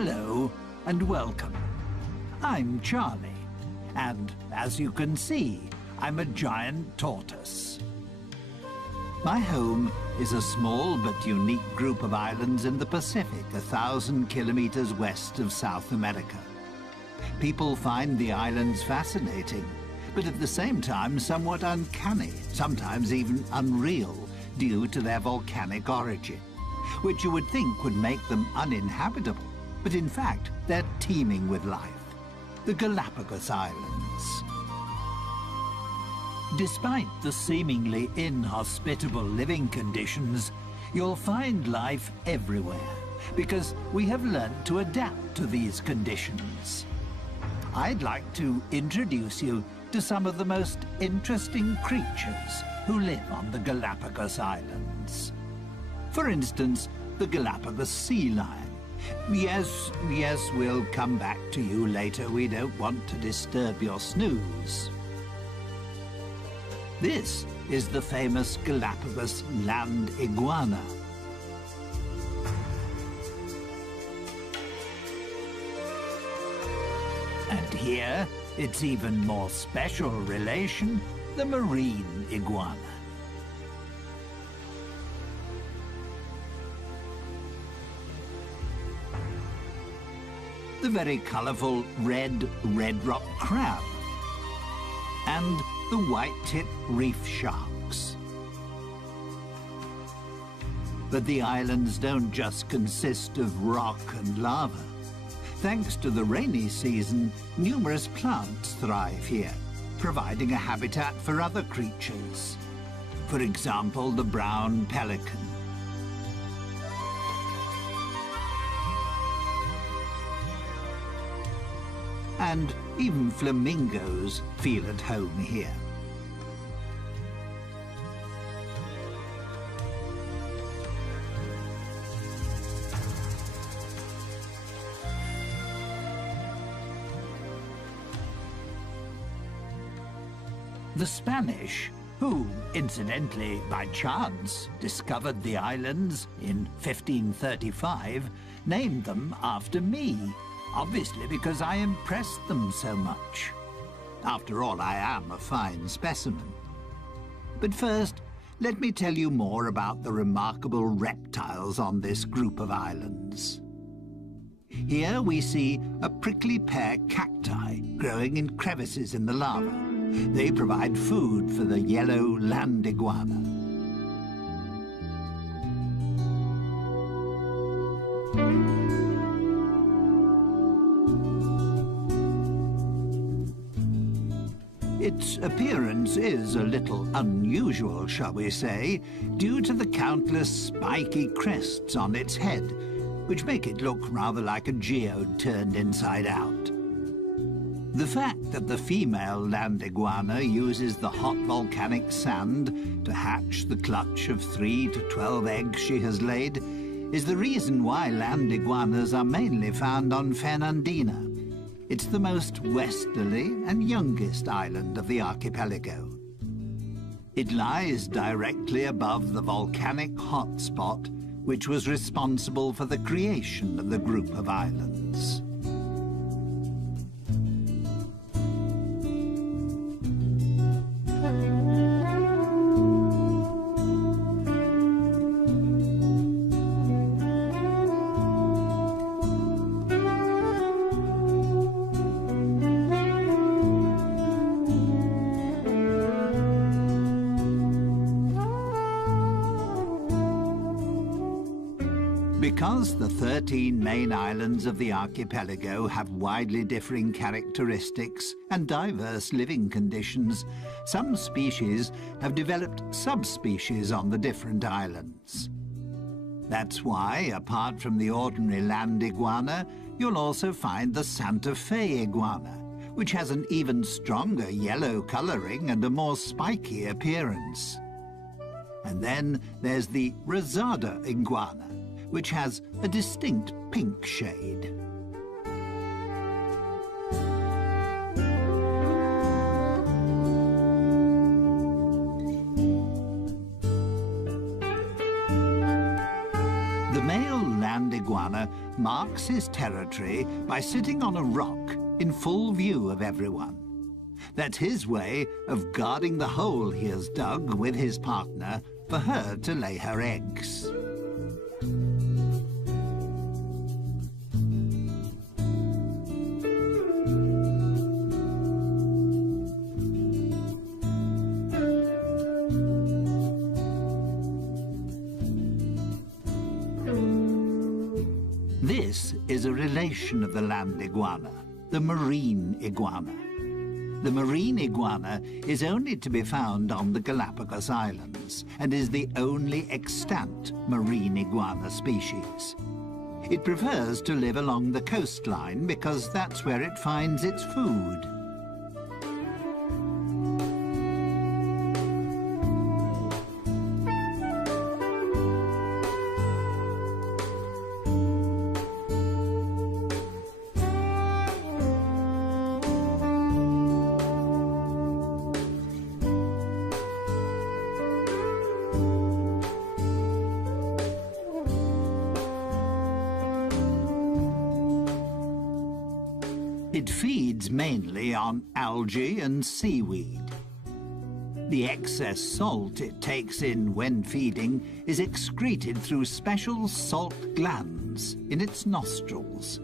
Hello and welcome. I'm Charlie, and as you can see, I'm a giant tortoise. My home is a small but unique group of islands in the Pacific, 1,000 kilometers west of South America. People find the islands fascinating, but at the same time somewhat uncanny, sometimes even unreal, due to their volcanic origin, which you would think would make them uninhabitable. But in fact, they're teeming with life. The Galapagos Islands. Despite the seemingly inhospitable living conditions, you'll find life everywhere, because we have learned to adapt to these conditions. I'd like to introduce you to some of the most interesting creatures who live on the Galapagos Islands. For instance, the Galapagos sea lion. Yes, we'll come back to you later. We don't want to disturb your snooze. This is the famous Galapagos land iguana. And here, its even more special relation, the marine iguana. The very colourful red rock crab, and the white-tipped reef sharks. But the islands don't just consist of rock and lava. Thanks to the rainy season, numerous plants thrive here, providing a habitat for other creatures. For example, the brown pelican. And even flamingos feel at home here. The Spanish, who, incidentally, by chance, discovered the islands in 1535, named them after me. Obviously because I impressed them so much. After all, I am a fine specimen. But first, let me tell you more about the remarkable reptiles on this group of islands. Here we see a prickly pear cacti growing in crevices in the lava. They provide food for the yellow land iguana. Its appearance is a little unusual, shall we say, due to the countless spiky crests on its head, which make it look rather like a geode turned inside out. The fact that the female land iguana uses the hot volcanic sand to hatch the clutch of 3 to 12 eggs she has laid is the reason why land iguanas are mainly found on Fernandina. It's the most westerly and youngest island of the archipelago. It lies directly above the volcanic hotspot, which was responsible for the creation of the group of islands. Because the 13 main islands of the archipelago have widely differing characteristics and diverse living conditions, some species have developed subspecies on the different islands. That's why, apart from the ordinary land iguana, you'll also find the Santa Fe iguana, which has an even stronger yellow coloring and a more spiky appearance. And then there's the Rosada iguana, which has a distinct pink shade. The male land iguana marks his territory by sitting on a rock in full view of everyone. That's his way of guarding the hole he has dug with his partner for her to lay her eggs. This is a relation of the land iguana, the marine iguana. The marine iguana is only to be found on the Galapagos Islands and is the only extant marine iguana species. It prefers to live along the coastline because that's where it finds its food. It feeds mainly on algae and seaweed. The excess salt it takes in when feeding is excreted through special salt glands in its nostrils.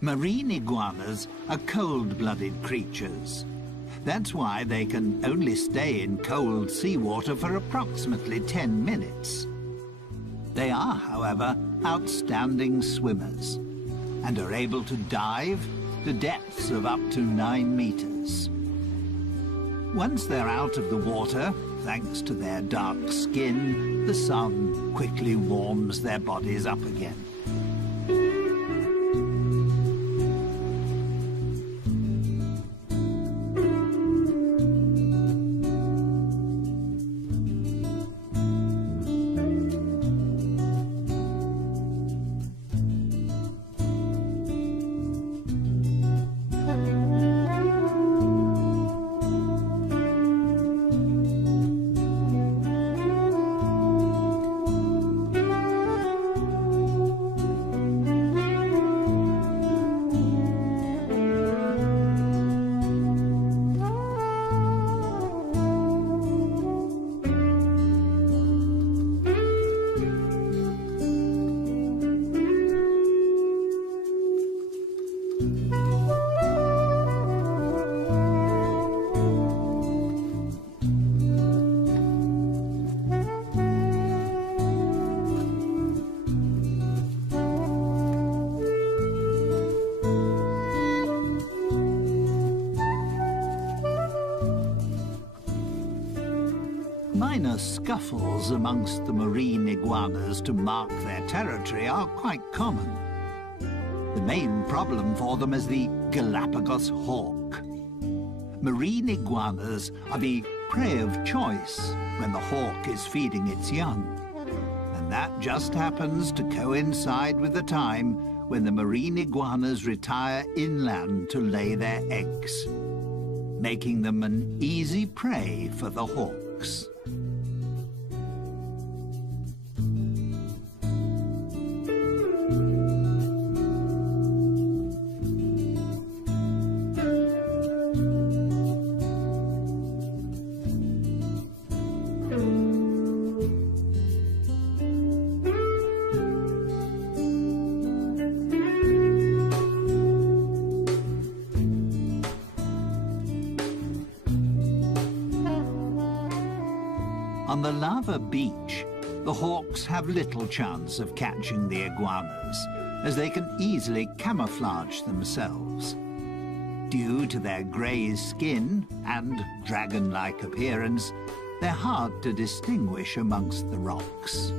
Marine iguanas are cold-blooded creatures. That's why they can only stay in cold seawater for approximately 10 minutes. They are, however, outstanding swimmers and are able to dive to depths of up to 9 meters. Once they're out of the water, thanks to their dark skin, the sun quickly warms their bodies up again. Minor scuffles amongst the marine iguanas to mark their territory are quite common. The main problem for them is the Galapagos hawk. Marine iguanas are the prey of choice when the hawk is feeding its young. And that just happens to coincide with the time when the marine iguanas retire inland to lay their eggs, making them an easy prey for the hawks. On the lava beach, the hawks have little chance of catching the iguanas, as they can easily camouflage themselves. Due to their grey skin and dragon-like appearance, they're hard to distinguish amongst the rocks.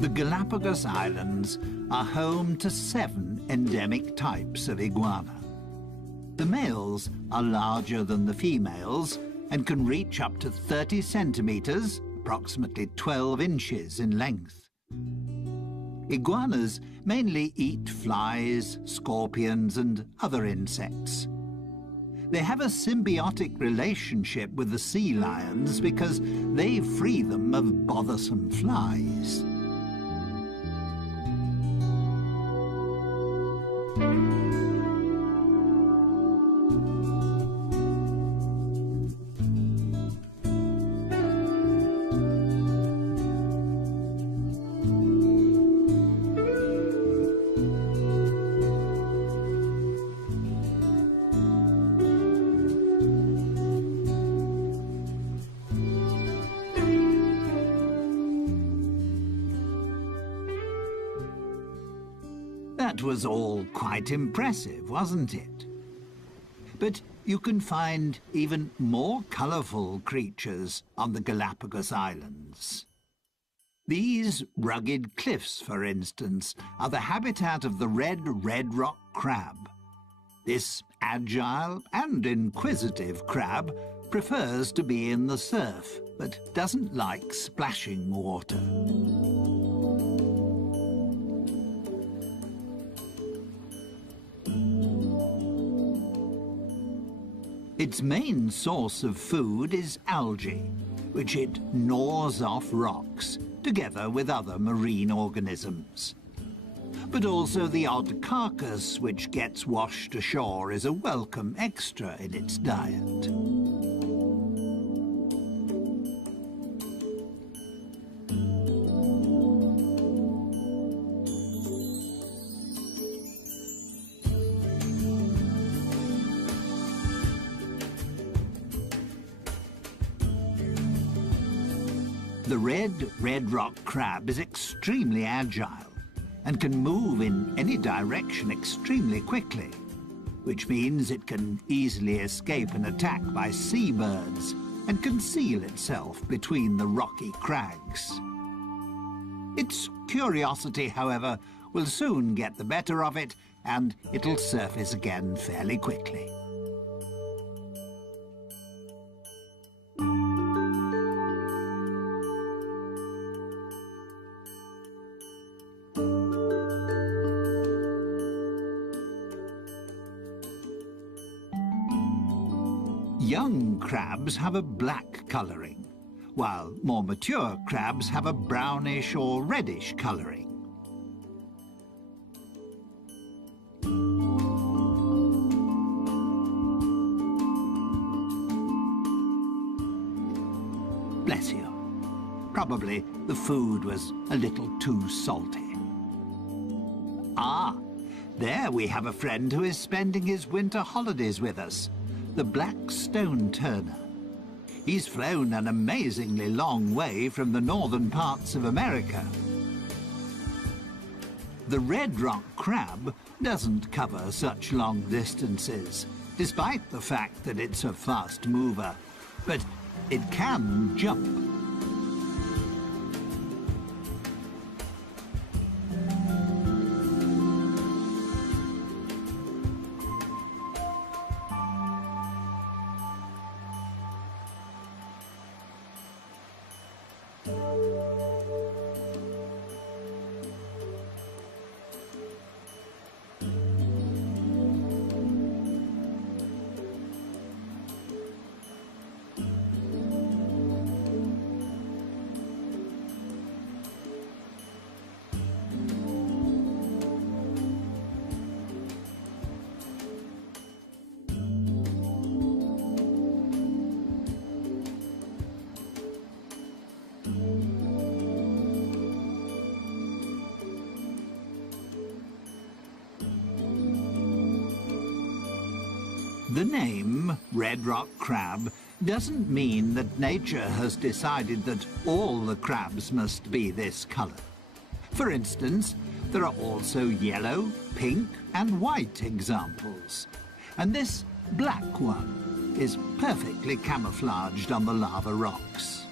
The Galapagos Islands are home to 7 endemic types of iguana. The males are larger than the females and can reach up to 30 centimeters, approximately 12 inches in length. Iguanas mainly eat flies, scorpions, and other insects. They have a symbiotic relationship with the sea lions because they free them of bothersome flies. That was all quite impressive, wasn't it? But you can find even more colourful creatures on the Galapagos Islands. These rugged cliffs, for instance, are the habitat of the red rock crab. This agile and inquisitive crab prefers to be in the surf, but doesn't like splashing water. Its main source of food is algae, which it gnaws off rocks, together with other marine organisms. But also the odd carcass which gets washed ashore is a welcome extra in its diet. The red rock crab is extremely agile and can move in any direction extremely quickly, which means it can easily escape an attack by seabirds and conceal itself between the rocky crags. Its curiosity, however, will soon get the better of it, and it'll surface again fairly quickly. Young crabs have a black colouring, while more mature crabs have a brownish or reddish colouring. Bless you. Probably the food was a little too salty. Ah, there we have a friend who is spending his winter holidays with us. The black stone turner. He's flown an amazingly long way from the northern parts of America. The red rock crab doesn't cover such long distances, despite the fact that it's a fast mover, but it can jump. The name red rock crab doesn't mean that nature has decided that all the crabs must be this colour. For instance, there are also yellow, pink and white examples. And this black one is perfectly camouflaged on the lava rocks.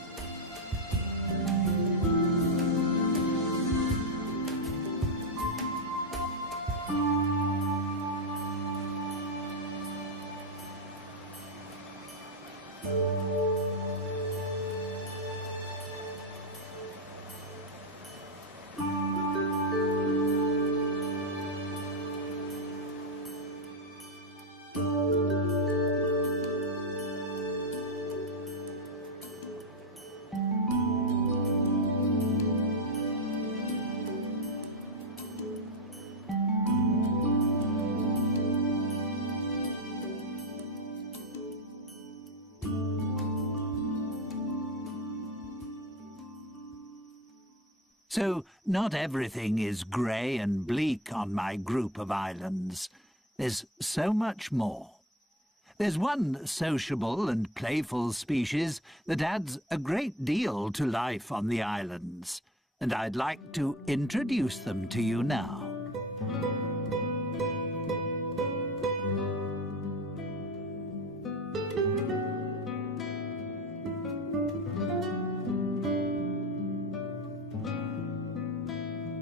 So, not everything is grey and bleak on my group of islands. There's so much more. There's one sociable and playful species that adds a great deal to life on the islands, and I'd like to introduce them to you now.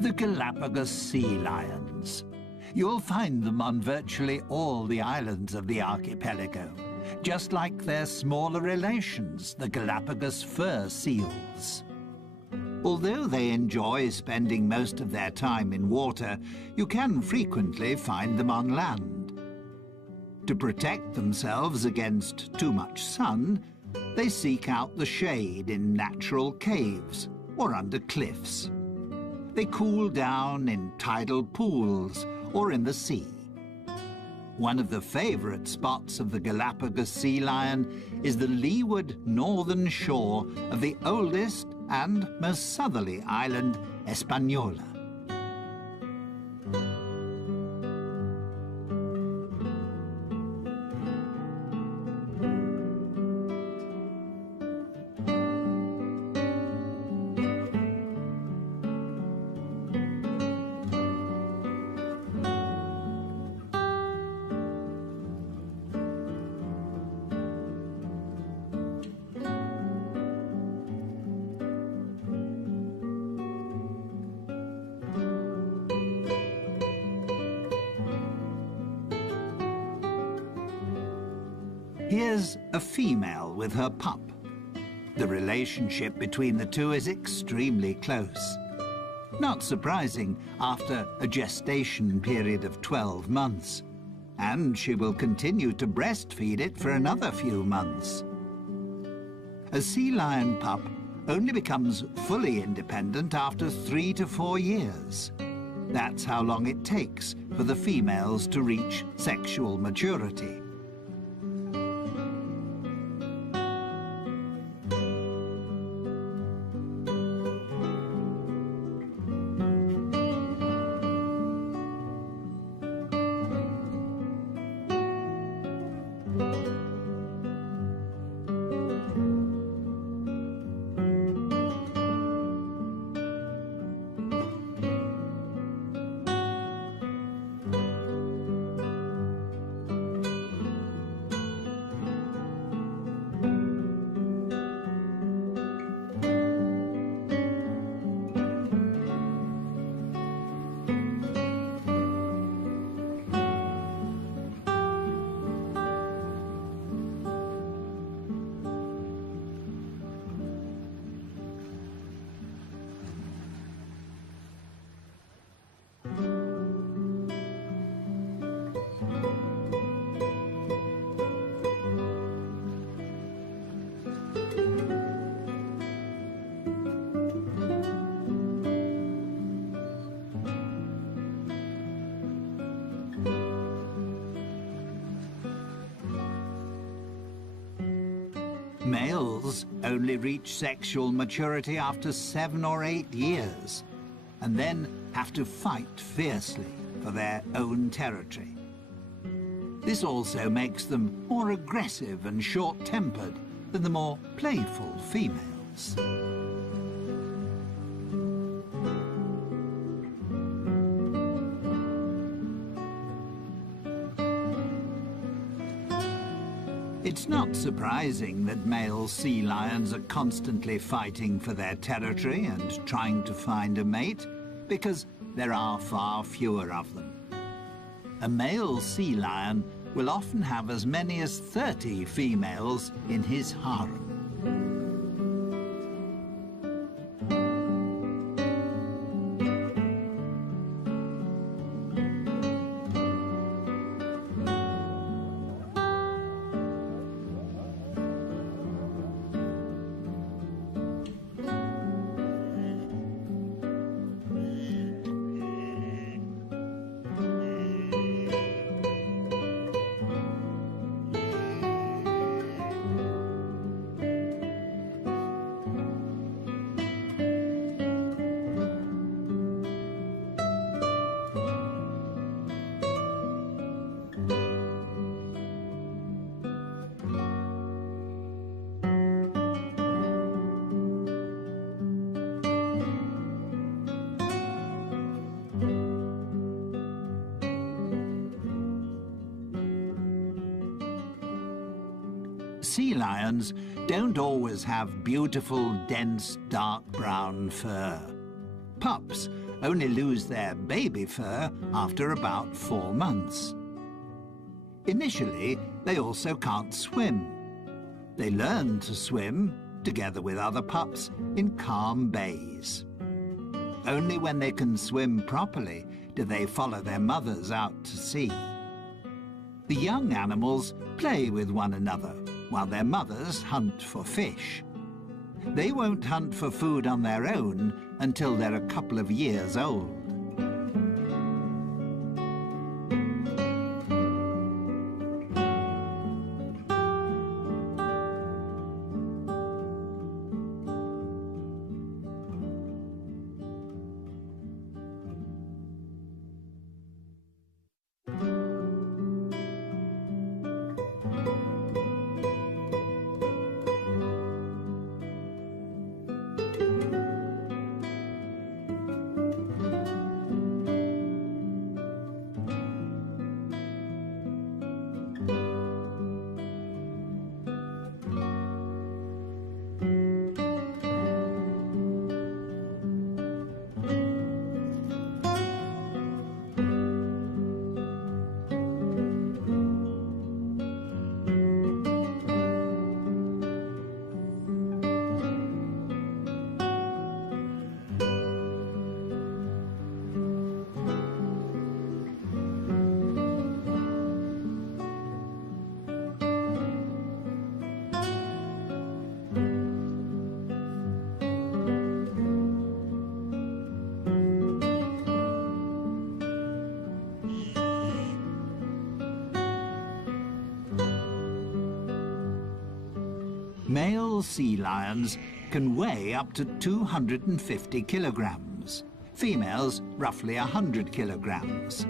The Galapagos sea lions. You'll find them on virtually all the islands of the archipelago, just like their smaller relations, the Galapagos fur seals. Although they enjoy spending most of their time in water, you can frequently find them on land. To protect themselves against too much sun, they seek out the shade in natural caves or under cliffs. They cool down in tidal pools or in the sea. One of the favourite spots of the Galapagos sea lion is the leeward northern shore of the oldest and most southerly island, Hispaniola. Here's a female with her pup. The relationship between the two is extremely close. Not surprising after a gestation period of 12 months. And she will continue to breastfeed it for another few months. A sea lion pup only becomes fully independent after 3 to 4 years. That's how long it takes for the females to reach sexual maturity. Males only reach sexual maturity after 7 or 8 years, and then have to fight fiercely for their own territory. This also makes them more aggressive and short-tempered than the more playful females. It's not surprising that male sea lions are constantly fighting for their territory and trying to find a mate, because there are far fewer of them. A male sea lion will often have as many as 30 females in his harem. Sea lions don't always have beautiful, dense, dark brown fur. Pups only lose their baby fur after about 4 months. Initially, they also can't swim. They learn to swim, together with other pups, in calm bays. Only when they can swim properly do they follow their mothers out to sea. The young animals play with one another, while their mothers hunt for fish. They won't hunt for food on their own until they're a couple of years old. Male sea lions can weigh up to 250 kilograms. Females, roughly 100 kilograms.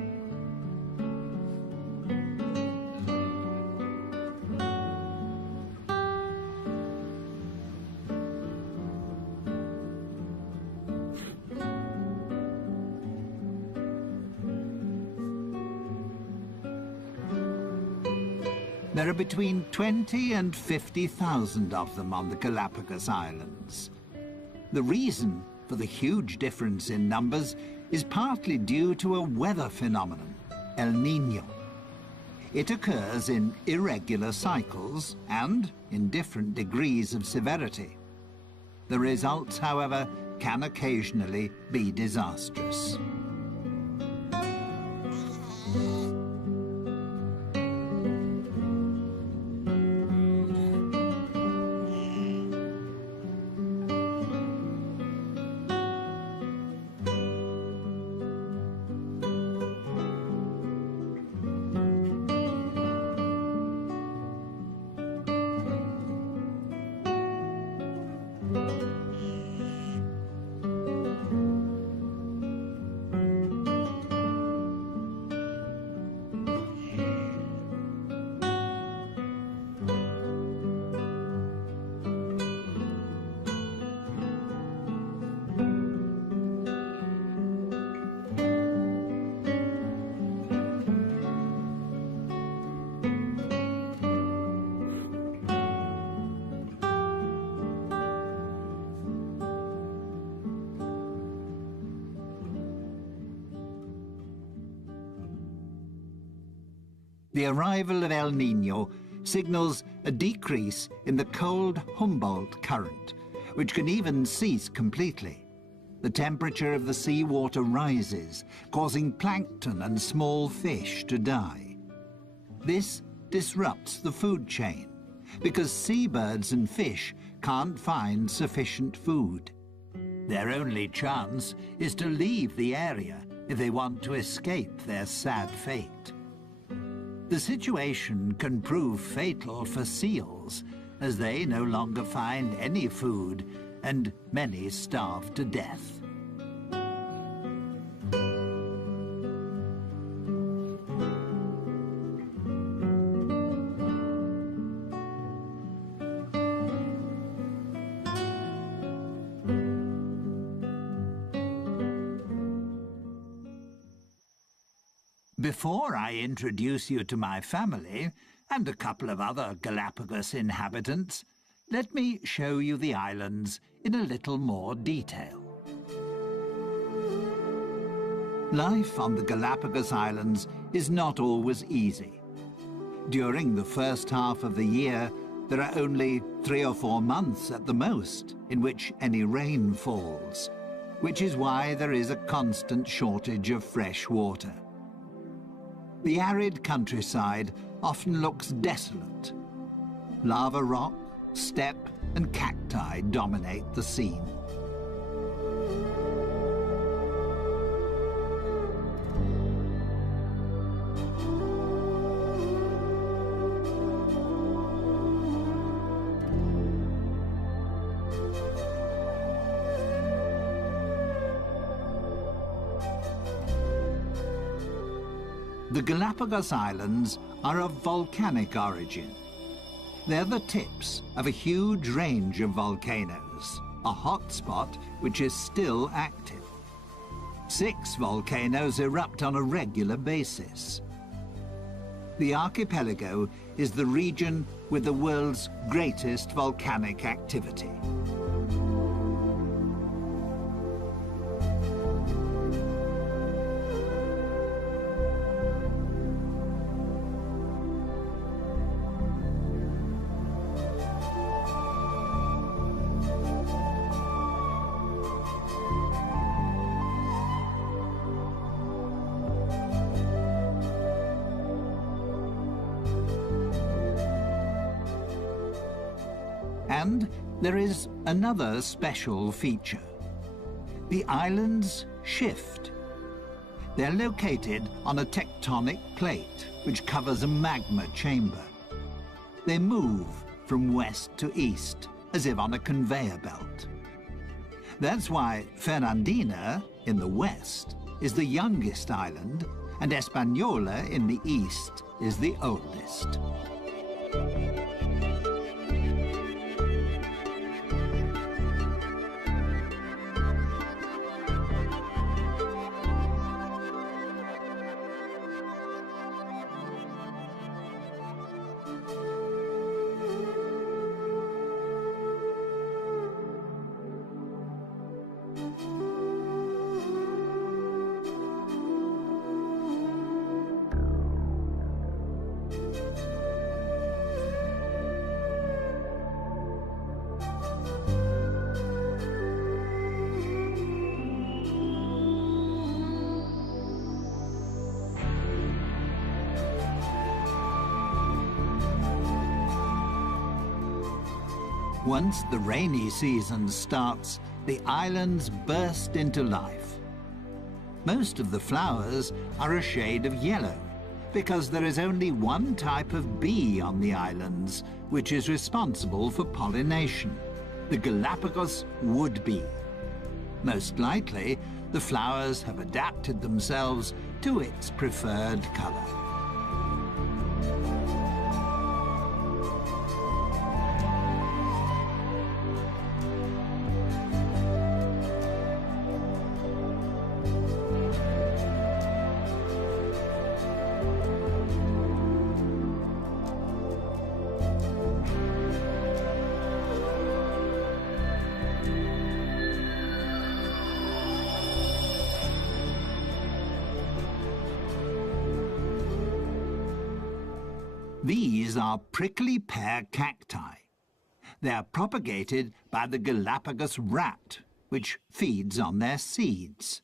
There are between 20 and 50,000 of them on the Galapagos Islands. The reason for the huge difference in numbers is partly due to a weather phenomenon, El Niño. It occurs in irregular cycles and in different degrees of severity. The results, however, can occasionally be disastrous. The arrival of El Niño signals a decrease in the cold Humboldt current, which can even cease completely. The temperature of the seawater rises, causing plankton and small fish to die. This disrupts the food chain, because seabirds and fish can't find sufficient food. Their only chance is to leave the area if they want to escape their sad fate. The situation can prove fatal for seals, as they no longer find any food, and many starve to death. Before I introduce you to my family and a couple of other Galapagos inhabitants, let me show you the islands in a little more detail. Life on the Galapagos Islands is not always easy. During the first half of the year, there are only 3 or 4 months at the most in which any rain falls, which is why there is a constant shortage of fresh water. The arid countryside often looks desolate. Lava rock, steppe, and cacti dominate the scene. The Galapagos Islands are of volcanic origin. They're the tips of a huge range of volcanoes, a hotspot which is still active. 6 volcanoes erupt on a regular basis. The archipelago is the region with the world's greatest volcanic activity. And there is another special feature. The islands shift. They're located on a tectonic plate which covers a magma chamber. They move from west to east, as if on a conveyor belt. That's why Fernandina, in the west, is the youngest island, and Española, in the east, is the oldest. Once the rainy season starts, the islands burst into life. Most of the flowers are a shade of yellow, because there is only one type of bee on the islands, which is responsible for pollination, the Galapagos wood bee. Most likely, the flowers have adapted themselves to its preferred color. These are prickly pear cacti. They are propagated by the Galapagos rat, which feeds on their seeds.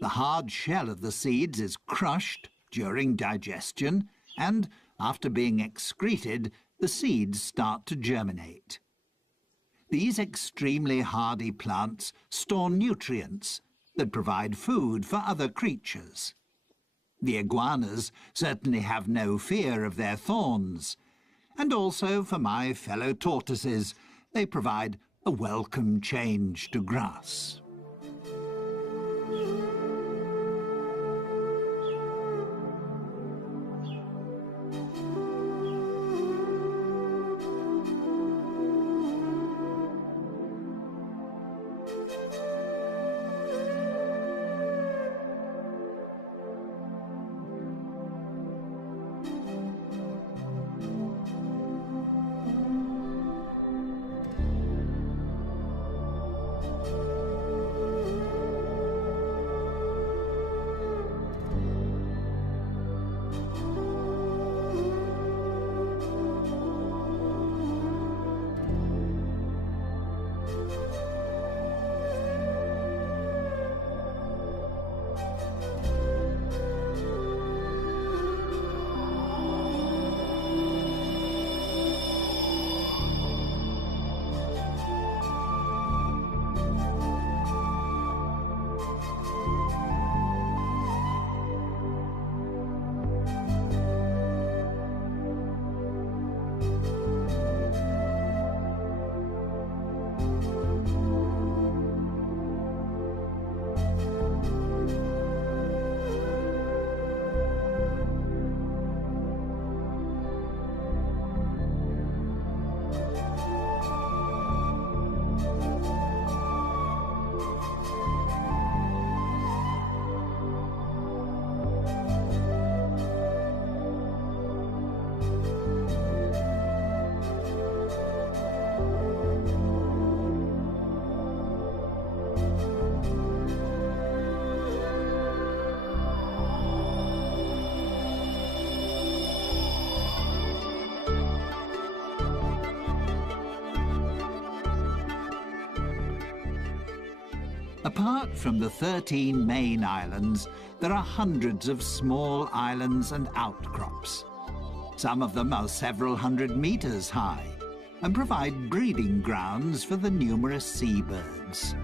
The hard shell of the seeds is crushed during digestion, and after being excreted, the seeds start to germinate. These extremely hardy plants store nutrients that provide food for other creatures. The iguanas certainly have no fear of their thorns, and also for my fellow tortoises, they provide a welcome change to grass. Apart from the 13 main islands, there are hundreds of small islands and outcrops. Some of them are several hundred meters high and provide breeding grounds for the numerous seabirds.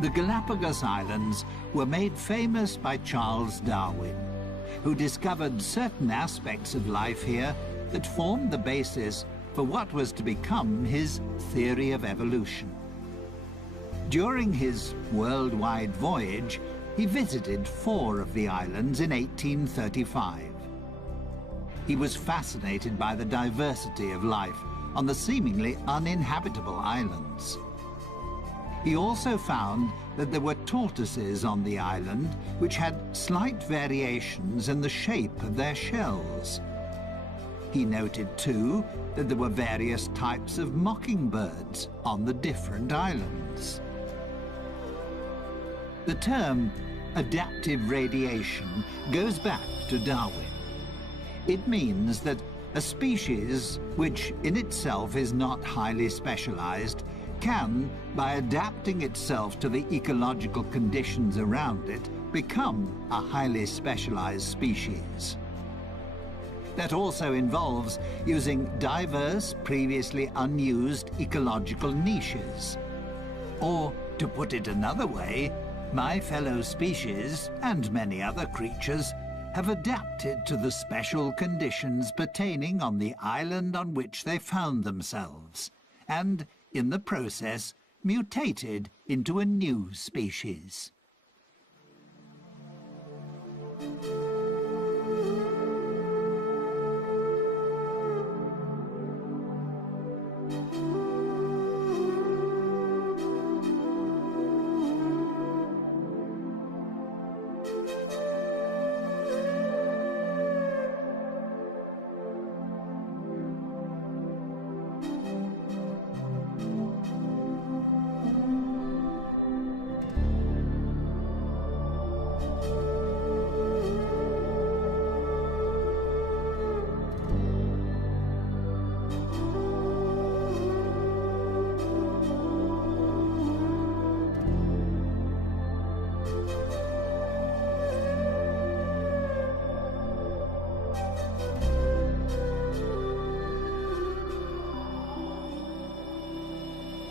The Galapagos Islands were made famous by Charles Darwin, who discovered certain aspects of life here that formed the basis for what was to become his theory of evolution. During his worldwide voyage, he visited 4 of the islands in 1835. He was fascinated by the diversity of life on the seemingly uninhabitable islands. He also found that there were tortoises on the island which had slight variations in the shape of their shells. He noted, too, that there were various types of mockingbirds on the different islands. The term adaptive radiation goes back to Darwin. It means that a species, which in itself is not highly specialized, can, by adapting itself to the ecological conditions around it, become a highly specialized species. That also involves using diverse, previously unused ecological niches. Or, to put it another way, my fellow species, and many other creatures, have adapted to the special conditions pertaining on the island on which they found themselves, and, in the process, mutated into a new species.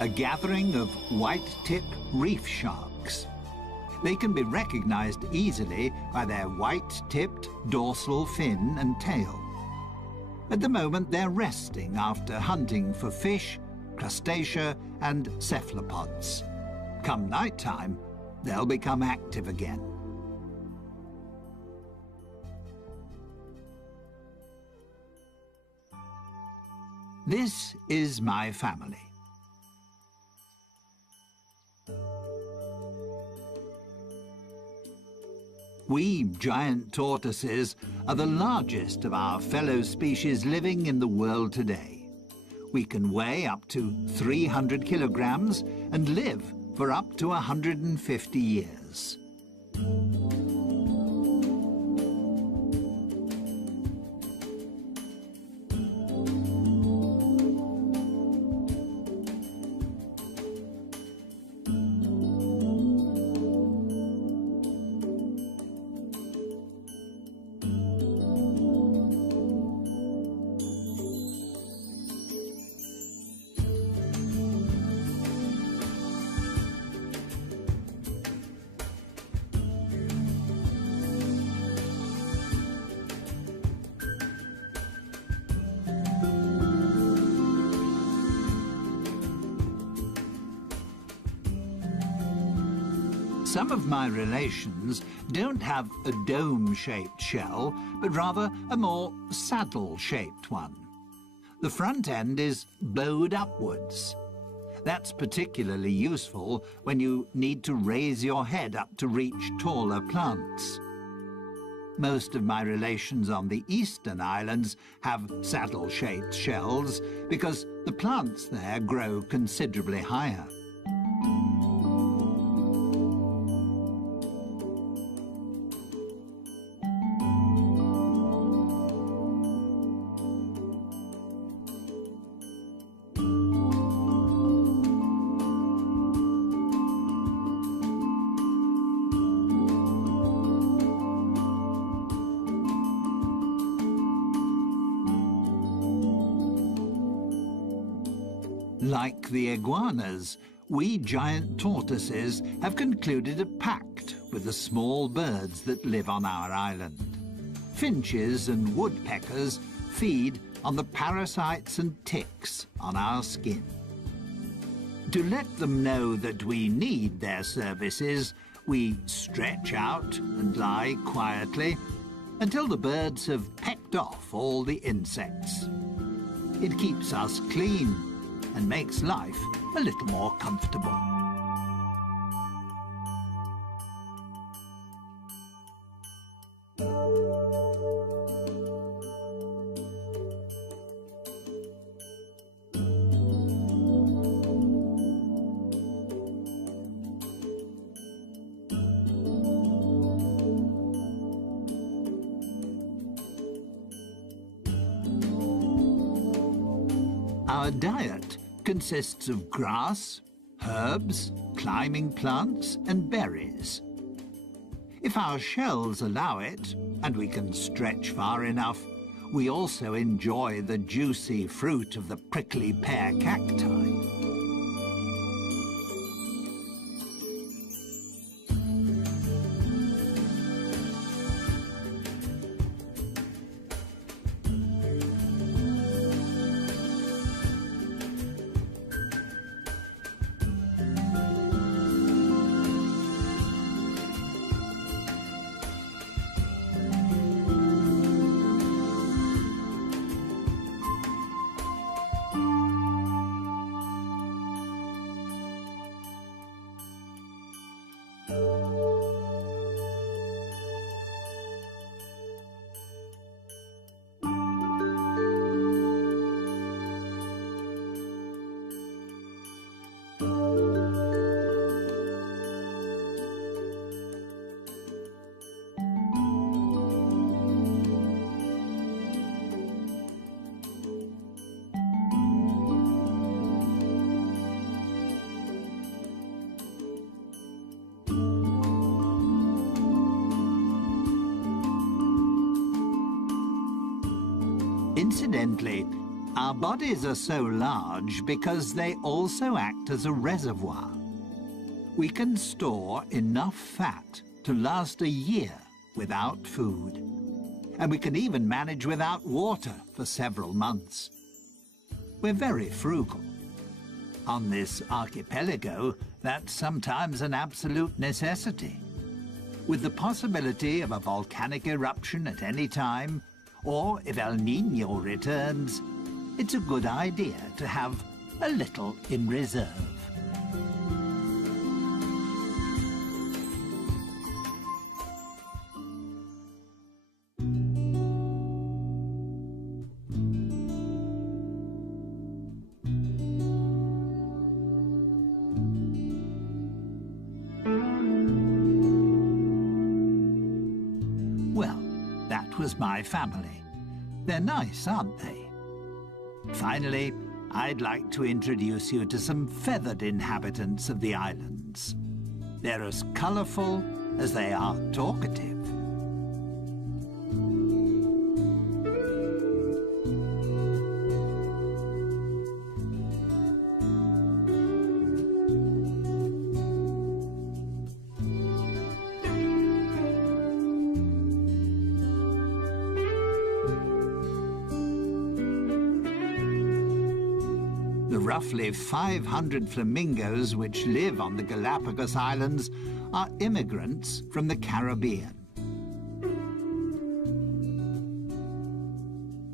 A gathering of white-tip reef sharks. They can be recognized easily by their white-tipped dorsal fin and tail. At the moment, they're resting after hunting for fish, crustacea, and cephalopods. Come nighttime, they'll become active again. This is my family. We giant tortoises are the largest of our fellow species living in the world today. We can weigh up to 300 kilograms and live for up to 150 years. Some of my relations don't have a dome-shaped shell, but rather a more saddle-shaped one. The front end is bowed upwards. That's particularly useful when you need to raise your head up to reach taller plants. Most of my relations on the eastern islands have saddle-shaped shells because the plants there grow considerably higher. Like the iguanas, we giant tortoises have concluded a pact with the small birds that live on our island. Finches and woodpeckers feed on the parasites and ticks on our skin. To let them know that we need their services, we stretch out and lie quietly until the birds have pecked off all the insects. It keeps us clean and makes life a little more comfortable. Our diet consists of grass, herbs, climbing plants, and berries. If our shells allow it, and we can stretch far enough, we also enjoy the juicy fruit of the prickly pear cacti. Incidentally, our bodies are so large because they also act as a reservoir. We can store enough fat to last a year without food. And we can even manage without water for several months. We're very frugal. On this archipelago, that's sometimes an absolute necessity. With the possibility of a volcanic eruption at any time, or if El Niño returns, it's a good idea to have a little in reserve. Well, that was my family. They're nice, aren't they? Finally, I'd like to introduce you to some feathered inhabitants of the islands. They're as colourful as they are talkative. The roughly 500 flamingos which live on the Galapagos Islands are immigrants from the Caribbean.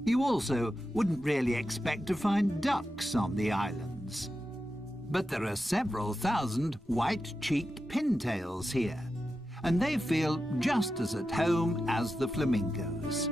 You also wouldn't really expect to find ducks on the islands. But there are several thousand white-cheeked pintails here, and they feel just as at home as the flamingos.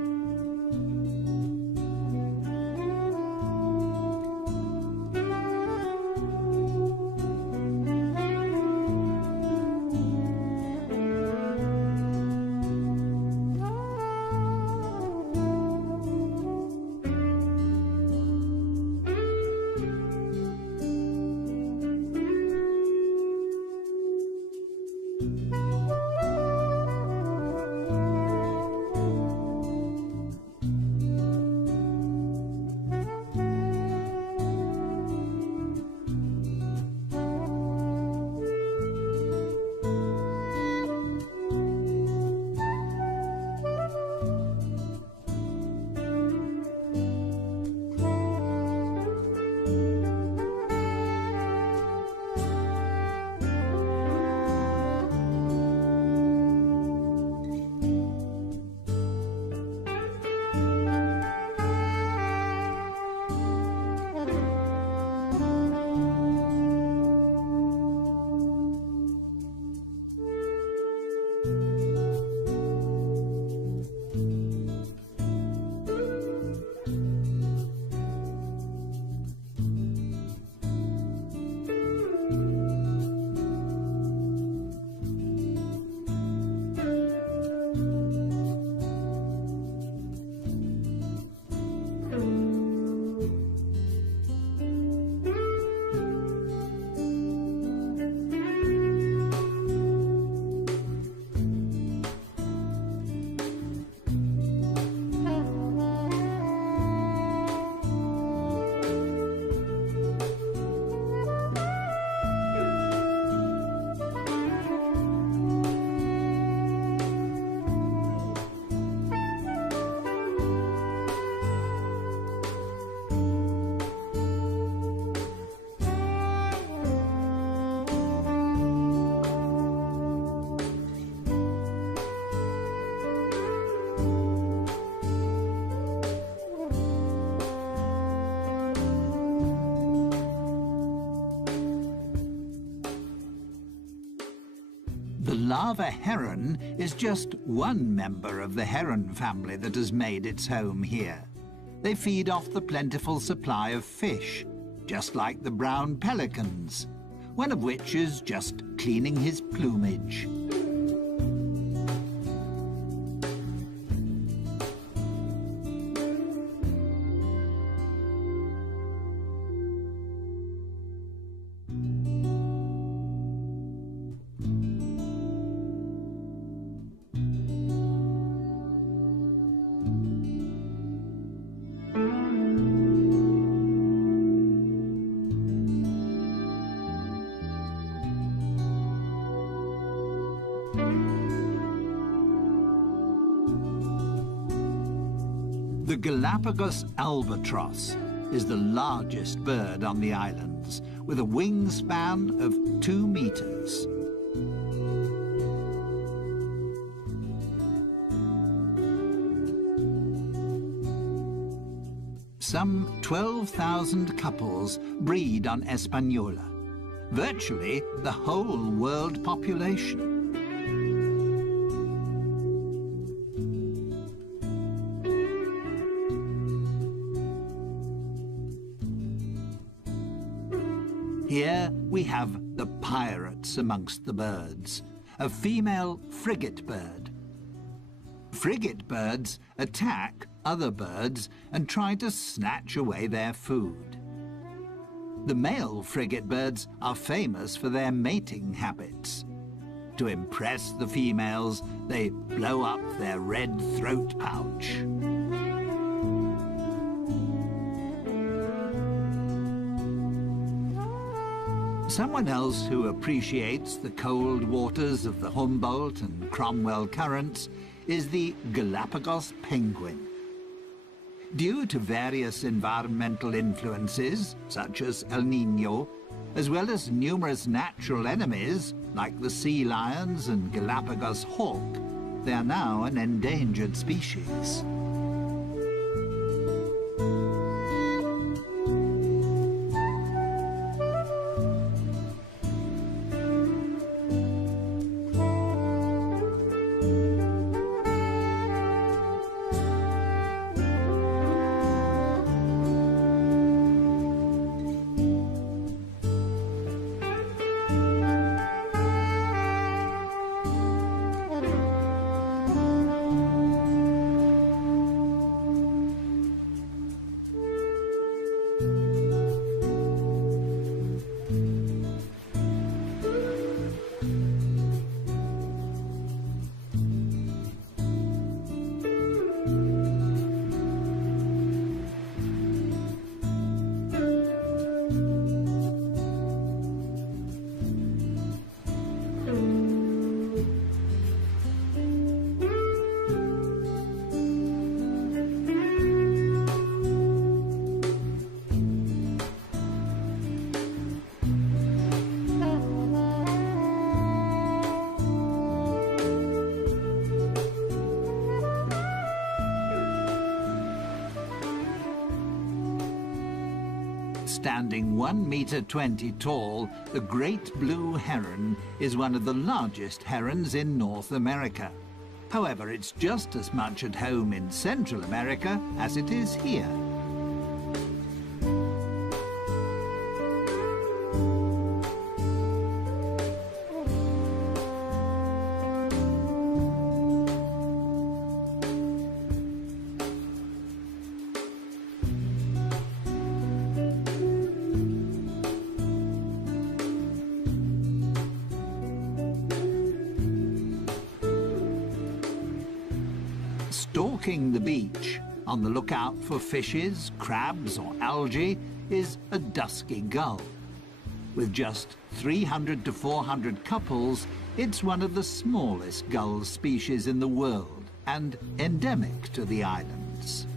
The lava heron is just one member of the heron family that has made its home here. They feed off the plentiful supply of fish, just like the brown pelicans, one of which is just cleaning his plumage. Galapagos albatross is the largest bird on the islands, with a wingspan of 2 meters. Some 12,000 couples breed on Española, virtually the whole world population. Here we have the pirates amongst the birds, a female frigate bird. Frigate birds attack other birds and try to snatch away their food. The male frigate birds are famous for their mating habits. To impress the females, they blow up their red throat pouch. Someone else who appreciates the cold waters of the Humboldt and Cromwell currents is the Galapagos penguin. Due to various environmental influences, such as El Niño, as well as numerous natural enemies, like the sea lions and Galapagos hawk, they are now an endangered species. Standing 1.20 meters tall, the great blue heron is one of the largest herons in North America. However, it's just as much at home in Central America as it is here. Stalking the beach, on the lookout for fishes, crabs or algae, is a dusky gull. With just 300 to 400 couples, it's one of the smallest gull species in the world and endemic to the islands.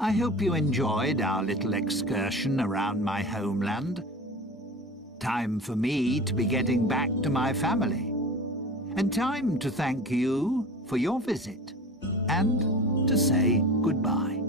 I hope you enjoyed our little excursion around my homeland. Time for me to be getting back to my family. And time to thank you for your visit. And to say goodbye.